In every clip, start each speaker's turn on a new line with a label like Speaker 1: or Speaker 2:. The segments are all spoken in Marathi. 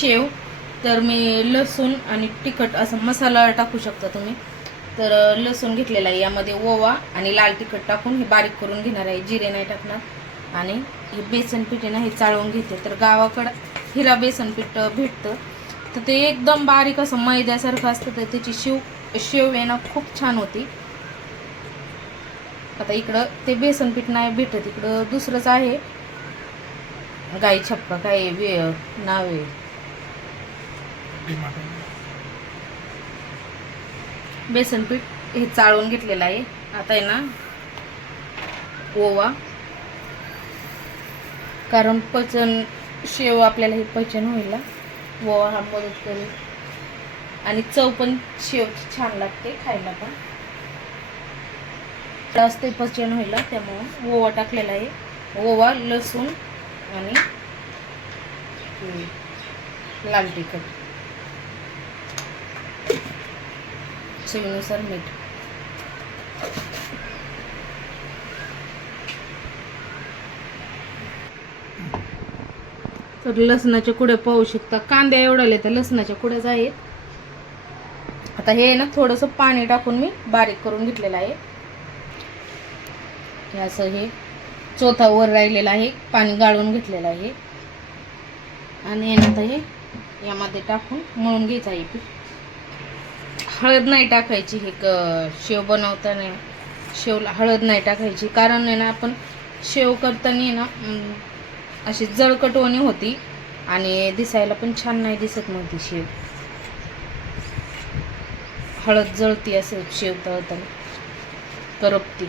Speaker 1: शेव तर मी लसूण आणि तिखट असं मसाला टाकू शकता तुम्ही. तर लसूण घेतलेला आहे. यामध्ये ओवा आणि लाल तिखट टाकून हे बारीक करून घेणार आहे. जिरे नाही टाकणार. आणि हे बेसन पीठ आहे ना हे चाळवून घेते. तर गावाकडं हिरा बेसन पीठ भेटतं. तर ते एकदम बारीक असं मैद्यासारखं असतं. तर त्याची शेव शेव आहे ना खूप छान होती. आता इकडं ते बेसन पीठ नाही भेटत. इकडं दुसरंच आहे. गाई छप्पा काय वे नाव आहे. बेसन पीठ हे चाळून घेतलेलं आहे. आता आहे ना ओवा. कारण पचन शेव आपल्याला हे पचन होईल ओवा हा मदत करेल. आणि चव पण शेवची छान लागते खायला पण. जास्त पचन होईल त्यामुळं ओवा टाकलेला आहे. ओवा लसूण आणि लाल तिखट. चवीनुसार मीठ. तर लसणाच्या कुड्या पाहू शकता. कांद्या एवढ्या तर लसणाच्या कुड्याच आहेत. आता हे ना थोडंसं पाणी टाकून मी बारीक करून घेतलेलं आहे. हे असं हे चोथा वर राहिलेलं आहे. पाणी गाळून घेतलेलं आहे. आणि आता हे यामध्ये टाकून मळून घ्यायचं आहे पीठ. हळद नाही टाकायची हे क शेव बनवताना. शेवला हळद नाही टाकायची. कारण आहे ना आपण शेव करताना आहे ना अशी जळकटवणी होती आणि दिसायला पण छान नाही दिसत नव्हती शेव. हळद जळती असं शेव तळताना. करपती.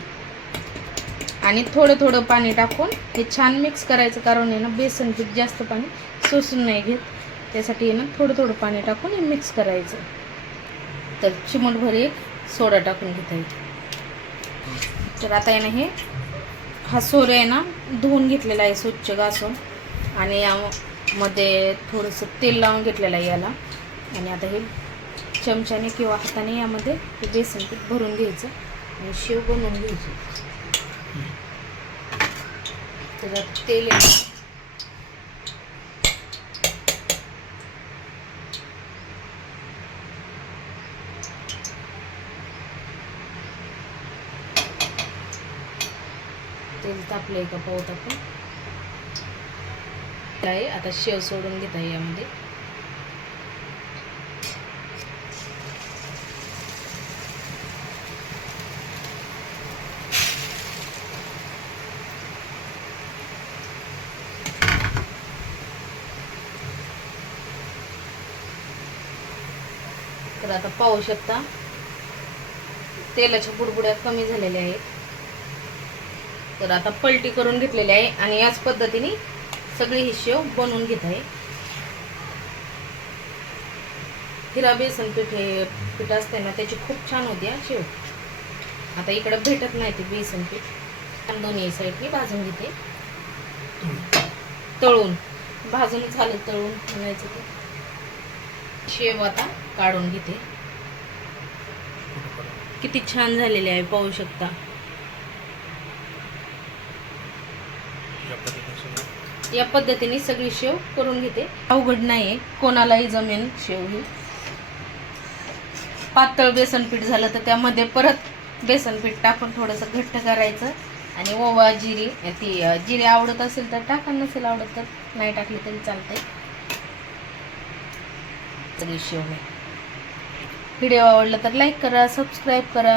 Speaker 1: आणि थोडं थोडं पाणी टाकून हे छान मिक्स करायचं कारण आहे ना बेसन पीठ जास्त पाणी सोसून नाही घेत. त्यासाठी आहे ना थोडं थोडं पाणी टाकून हे मिक्स करायचं. तर चिमूटभर एक सोडा टाकून घेता येईल. तर आता आहे ना हे हा सोरा आहे ना धुवून घेतलेला आहे स्वच्छ घासून. आणि यामध्ये थोडंसं तेल लावून घेतलेलं आहे याला. आणि आता हे चमच्याने किंवा हाताने यामध्ये हे बेसन पीठ भरून घ्यायचं आणि शेव बनवून घ्यायची. तर तेल तेल आहे ना, का पाहू टाकून आहे आता शेव सोडून घेता यामध्ये. तर आता पाहू शकता तेलाच्या बुडबुड्या कमी झालेल्या आहेत. तर आता पलटी करून घेतलेली आहे आणि याच पद्धतीने सगळी ही शेव बनवून घेत आहे. हिरा बेसन पीठ हे पीठ असते ना त्याची खूप छान होती हा शेव. आता इकडं भेटत नाही ते बेसन पीठ. आणि दोन्ही साईडनी भाजून घेते. तळून. भाजून झालं तळून म्हणायचं ते शेव आता काढून घेते. किती छान झालेले आहे पाहू शकता. या पद्धतीने सगळी शेव करून घेते. अवघड नाही कोणालाही जमेन शेव ही पातळ बेसन पीठ झालं तर त्यामध्ये परत बेसन पीठ टाकून थोडंसं घट्ट करायचं. आणि ओवा जिरी ती जिरी जिरे आवडत असेल तर टाका नसेल आवडत तर नाही टाकली तरी चालतंय. सगळी शेव आहे. व्हिडिओ आवडला तर लाईक करा सबस्क्राईब करा.